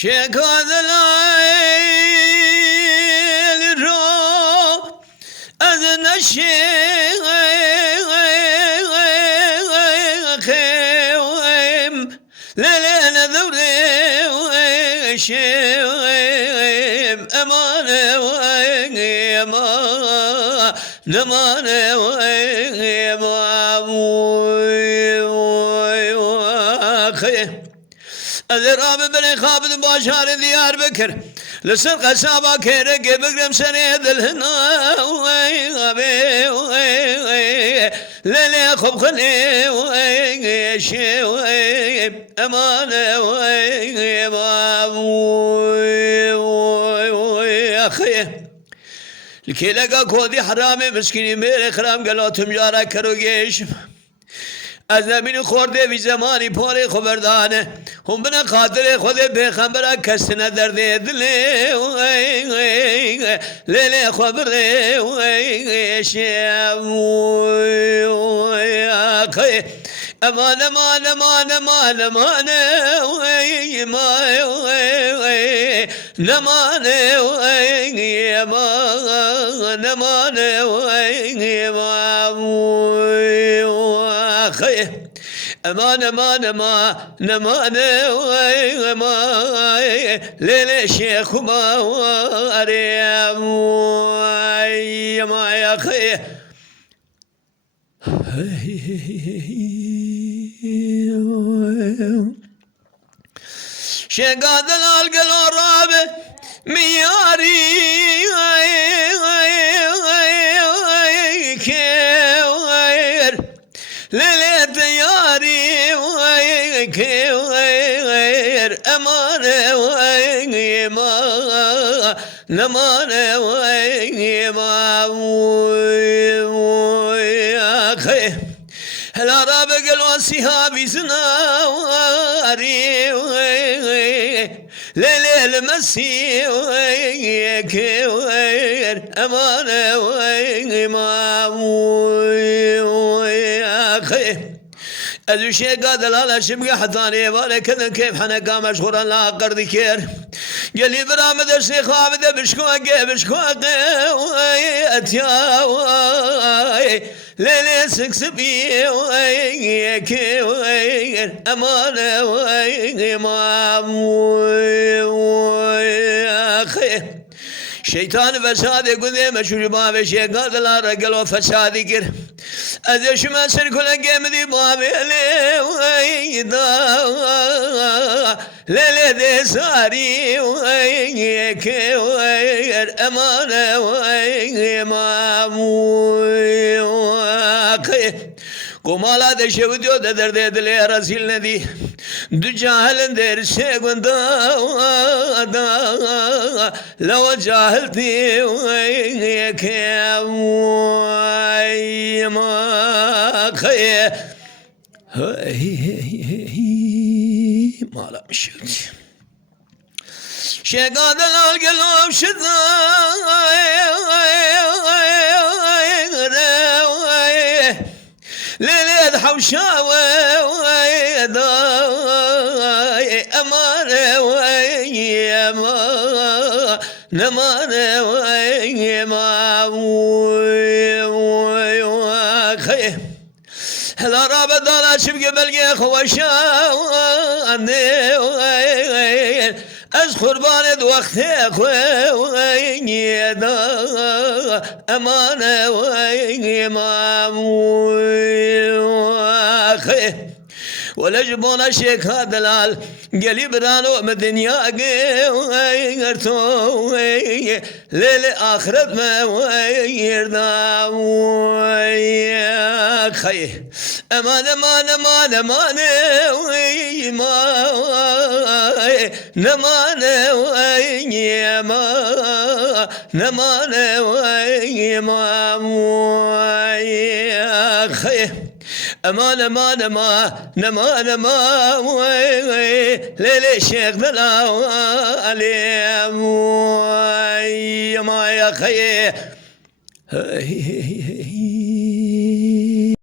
شيخ هذا الليل رو أذن الشيخ ليلين ذوري شيم أمانة ويما نمانة ويما أذراب بن خابد باشار ديار بكر لسرق سابا كيرك بقرم سنيد الهنا للي خب خلي ويشي أمانة أخي لكي لقا كودي حرامي مسكيني ميري خرام قالوا تمجارا كروگيش از نبین خورده بی زمانی پاره خبردانه هم بنا خاطر خود پیغمبر کس ندرده دله لیله خبره شب امان امان امان امان امان نمان نمان امان امان امان امان امان ليلى شيخ ما اريم ما يا اخي شقاد القلو الرابع مياري كير ليلة دياري كير أمانة ويما نمانة ويما أخي هلا رابق الوصيها بزناري ليلة المسي كير أمانة ويما أخي أدو شيء قادل على شبقى حطاني بارك كذا كيف حنقا مشغورا لا قرد كير قال لي برامد الشيخ عابد بشكوكي بشكوكي أتيا ليلي سكسبي كير أمانة ما أخي شيطان فساد قدي مشهور باب شيء قادل على رجل فساد كير أدش ما سر كل جيم دي بابي ليلة دي ساري كير أمانة ما قمالا دشوديو ددر دلي رسول ندي دجاهل در شيغن دا لو جاهلتي ما خي مالا مشوت شيغان القلب شذا ليلة حوشاوي ويداي أمانة ويما نمانة ويما ويخي هلا رابط دالا شبك بلقي خوشاني از قربان وقت خویدا امانه ویما خی ولا جبونا شيخ دلال قالي برانو مدنيا غيرتو ليل اخرت ما ويردا ويا خي امان امان امان امان ويما نمان ويما نمان ويما ويا خي امان امان امان امان امان ليلي شيخ دلال علي ما يا خي